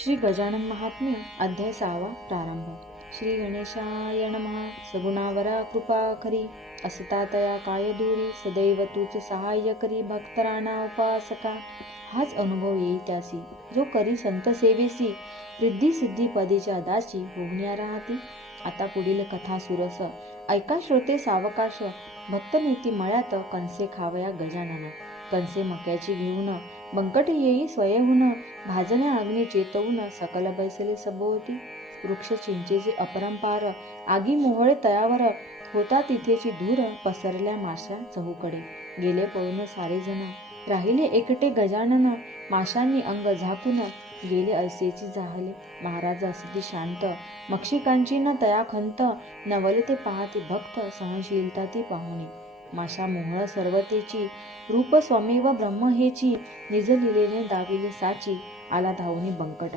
श्री गजानन महात्म्य अध्याय 6 प्रारंभ. श्री गणेशाय नमः. सगुणावरा कृपा खरी, असता तया काय दूरी, सदैव तूच सहाय्य करी, भक्तराणा उपासका. हाच अनुभव येई त्यासी, जो करी संत सेवेसी, रिद्धी सिद्धी पदीच्या दासी होऊनिया राहती. आता पुढील कथा सुरस ऐका श्रोते सावकाश. भक्तनेती मळ्यात कंसे खावया गजानन. कंसे मक्याची घेऊन बंकट येई स्वयंहून, भाजण्या अग्नी चेतवून सकल बैसले सभोवती. वृक्ष चिंचेचे अपरंपार, आगी मोहळे तयावर, होता तिथेची धूर, पसरल्या माशा चहूकडे. गेले पळून सारे जण, राहिले एकटे गजानन. माशांनी अंग झाकून गेले ऐसेची जाहले. महाराज असती शांत, मक्षिकांची न तया खंत, नवल ते पाहते भक्त, सहनशीलता ती पाहुणे. माशा मोहळ सर्वतेची, रूप स्वमेव ब्रह्म हेची, निज लिलेने दाविले साची, आला धावणी बंकट.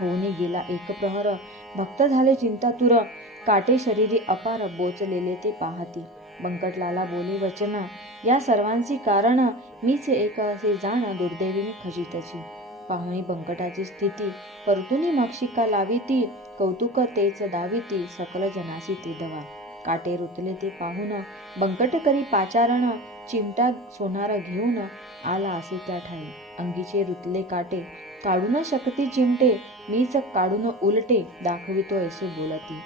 होऊनी गेला एक प्रहर, भक्त झाले चिंतातुर, काटे शरीरी अपार, बोचलेले ते पाहती. बंकटलाला बोले वचन, या सर्वांची कारण, मीच एक असे जाण, दुर्दैवी खचितची. पाहुणी बंकटाची स्थिती, परतुनी मक्षिका लाविती, कौतुक तेच दाविती, सकल जनासी ते दवा. काटे रुतले ते पाहून, बंकट करी पाचारण, चिमटा सोनार घेऊन आला असे त्या ठाई. अंगीचे रुतले काटे, काढू न शकती चिमटे, मीच काढून उलटे, दाखवितो ऐसे बोलती.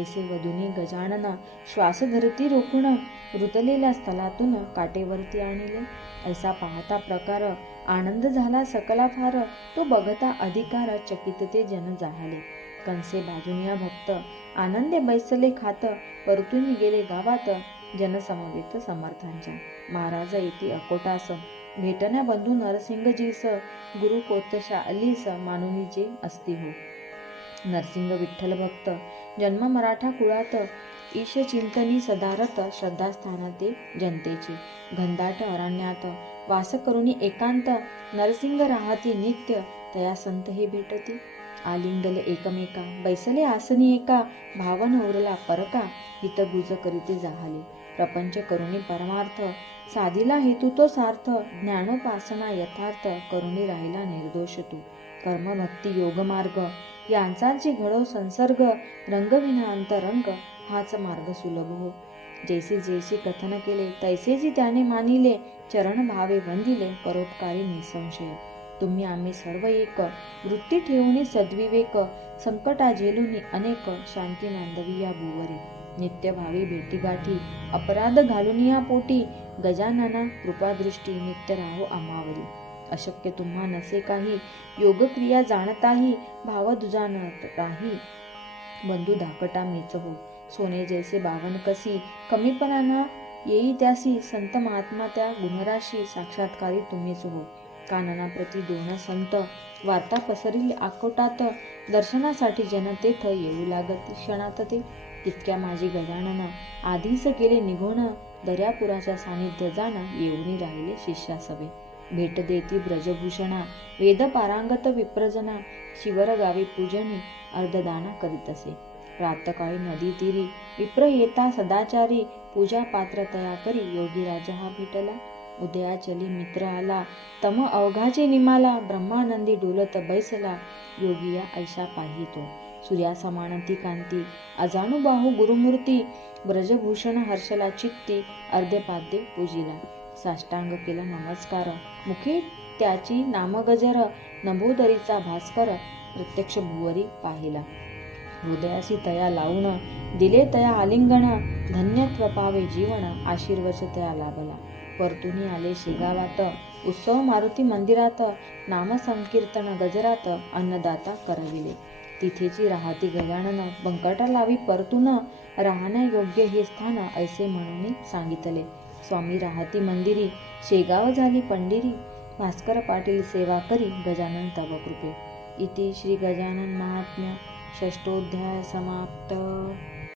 ऐसे वधुनी गजानन, श्वास धरती रोखून, रुतलेल्या स्थलातून काटेवरती आणले. ऐसा पाहता प्रकार, आनंद झाला सकला फार, तो बघता अधिकार, चकित ते जन जाहले. कंसे बाजुनिया भक्त, आनंदे बैसले खात, परतून गेले गावात, जनसमवेत समर्थांच्या. महाराज येती अकोटास, भेटण्या बंधू नरसिंगजीस, गुरु कोतशा अलीस, मानुनी जे असती हो. नरसिंग विठ्ठल भक्त, जन्म मराठा कुळात, ईश चिंतनी सदारत, श्रद्धास्थान ते जनतेचे. घनदाट अरण्यात वास करुणी एकांत, नरसिंग राहती नित्य, तया संत हे भेटती. आलिंगले एकमेका, बैसले आसनी एका, भावन उरला परका, हितगुज करीते जाहले. प्रपंच करुणी परमार्थ, साधिला हेतू तो सार्थ, ज्ञानोपासना यथार्थ, करुणी राहिला निर्दोष तू. कर्म भक्ती योग मार्ग, यांचाची घडो संसर्ग, रंगविना अंतरंग, हाच मार्ग सुलभ हो. जैसे जैसे कथन केले, तैसेची त्याने मानिले, चरण भावे वंदिले, परोपकारी निसंशय. तुम्ही आम्ही सर्व एक, वृत्ती ठेवून सद्विवेक, संकटा झेलून अनेक, शांती नांदवी या भुवरी. नित्य भावी भेटीगाठी, अपराध घालून या पोटी, गजानना कृपादृष्टी, नित्य राहो आम्हावरी. अशक्य तुम्हा नसे काही, योगक्रिया जाणताही, भाव दुजानत राही, बंधू धाकटा मीच हो. सोने जैसे बावन कसी, कमीपणा ना येई त्यासी, संत महात्मा त्या गुणराशी, साक्षात्कारी तुम्हीच हो. कानना प्रति दोन संत, वार्ता पसरिली आकोटात, दर्शनासाठी जन तेथ येऊ लागत क्षणात ते. इतक्या माझी गजानन, आधीच गेले निघून, दर्यापुराच्या सानिध्य जाण, येऊनी राहिले शिष्या सवे. भेट देती ब्रजभूषणा, वेद पारांगत विप्रजना, शिवर गावी पूजनी, अर्धदाना करीत असे. प्रातकाळी नदी तीरी, विप्र येता सदाचारी, पूजा पात्र तया करी, योगी राजा हा भेटला. उदयाचली मित्र आला, तम अवघाचे निमाला, ब्रह्मानंदी डोलत बैसला, योगिया ऐशा पाहितो. सूर्यासमान ती कांती, अजानुबाहू गुरुमूर्ती, ब्रजभूषण हर्षला चित्ती, अर्धे पूजिला. साष्टांग केला नमस्कार, मुखे त्याची नामगजर, नभोदरीचा भास्कर, प्रत्यक्ष भुवरी पाहिला. हृदयासी तया लावून, दिले तया आलिंगण, धन्यत्व पावे जीवन, आशीर्वर्ष तया लाभला. परतुनी आले शेगावात, उत्सव मारुती मंदिरात, नाम संकीर्तन गजरात, अन्नदाता करविले. तिथेची राहती गजानन, बंकटा लावी परतून, राहण्यायोग्य हे स्थान, ऐसे म्हणून सांगितले. स्वामी राहती मंदिरी, शेगाव झाली पंढरी, भास्कर पाटील सेवा करी, गजानन तव कृपे. इति श्री गजानन महात्म्य षष्ठोध्याय समाप्त.